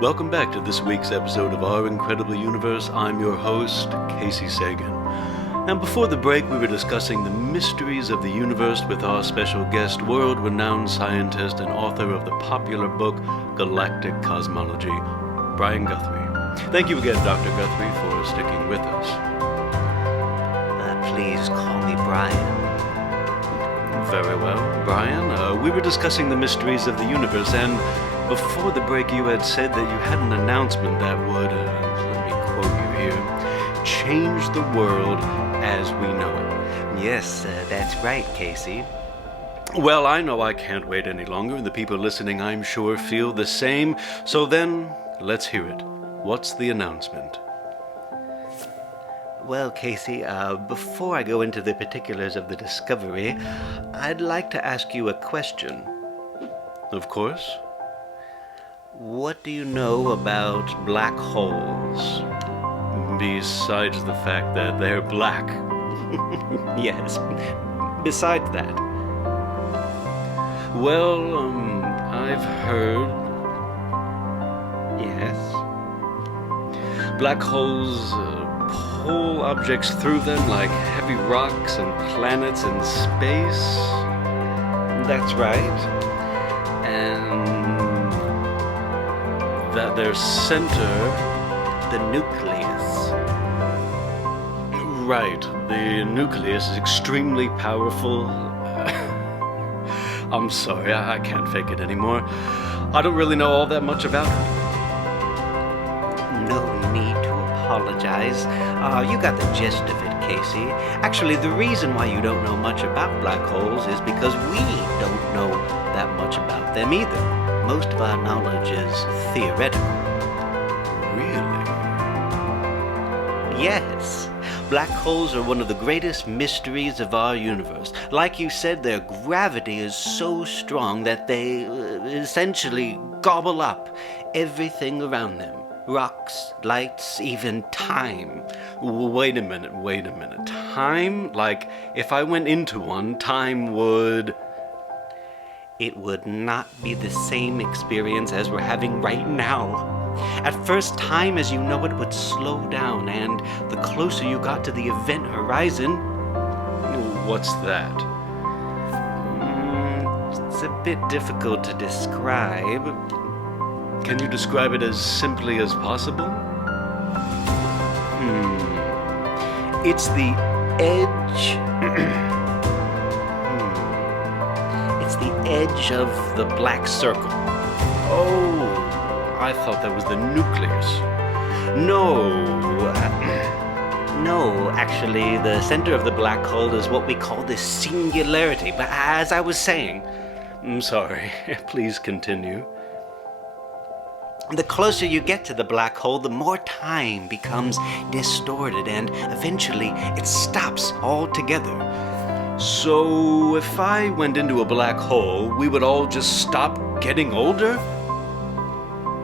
Welcome back to this week's episode of Our Incredible Universe. I'm your host, Casey Sagan. And before the break, we were discussing the mysteries of the universe with our special guest, world-renowned scientist and author of the popular book, Galactic Cosmology, Brian Guthrie. Thank you again, Dr. Guthrie, for sticking with us. Please call me Brian. Very well, Brian. We were discussing the mysteries of the universe, and before the break you had said that you had an announcement that would, let me quote you here, change the world as we know it. Yes, that's right, Casey. Well, I know I can't wait any longer, and the people listening, I'm sure, feel the same. So then, let's hear it. What's the announcement? Well, Casey, before I go into the particulars of the discovery, I'd like to ask you a question. Of course. What do you know about black holes? Besides the fact that they're black. Yes, besides that. Well, I've heard... Yes? Black holes pull objects through them like heavy rocks and planets in space. That's right. And that their center... The nucleus. Right, the nucleus is extremely powerful. I'm sorry, I can't fake it anymore. I don't really know all that much about it. No need to apologize. You got the gist of it, Casey. Actually, the reason why you don't know much about black holes is because we don't know that much about them either. Most of our knowledge is theoretical. Really? Yes. Black holes are one of the greatest mysteries of our universe. Like you said, their gravity is so strong that they essentially gobble up everything around them. Rocks, lights, even time. Wait a minute. Time? Like, if I went into one, time would... It would not be the same experience as we're having right now. At first, time as you know it would slow down, and the closer you got to the event horizon... What's that? It's a bit difficult to describe. Can you describe it as simply as possible? It's the edge... It's the edge of the black circle. Oh, I thought that was the nucleus. No, actually, the center of the black hole is what we call the singularity. But as I was saying... I'm sorry. Please continue. The closer you get to the black hole, the more time becomes distorted, and eventually it stops altogether. So, if I went into a black hole, we would all just stop getting older?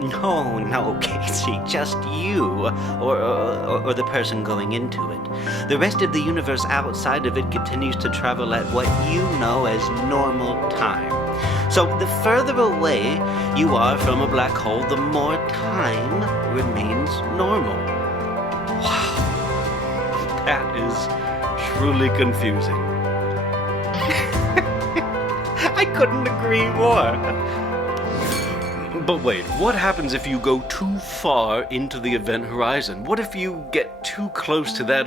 No, Casey, just you, or the person going into it. The rest of the universe outside of it continues to travel at what you know as normal time. So the further away you are from a black hole, the more time remains normal. Wow, that is truly confusing. I couldn't agree more. But wait, what happens if you go too far into the event horizon? What if you get too close to that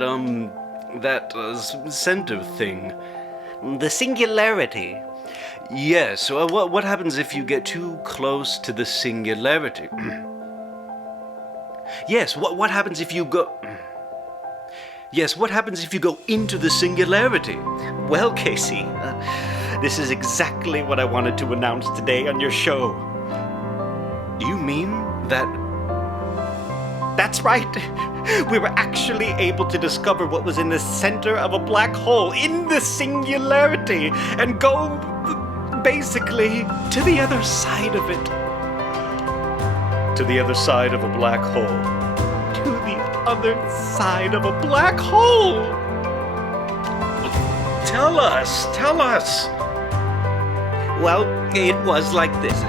center thing? The singularity. Yes, what happens if you get too close to the singularity? Yes, what happens if you go... Yes, what happens if you go into the singularity? Well, Casey, this is exactly what I wanted to announce today on your show. Do you mean that... That's right. We were actually able to discover what was in the center of a black hole, in the singularity, and go, basically, to the other side of it. To the other side of a black hole. To the other side of a black hole. Tell us. Well, it was like this.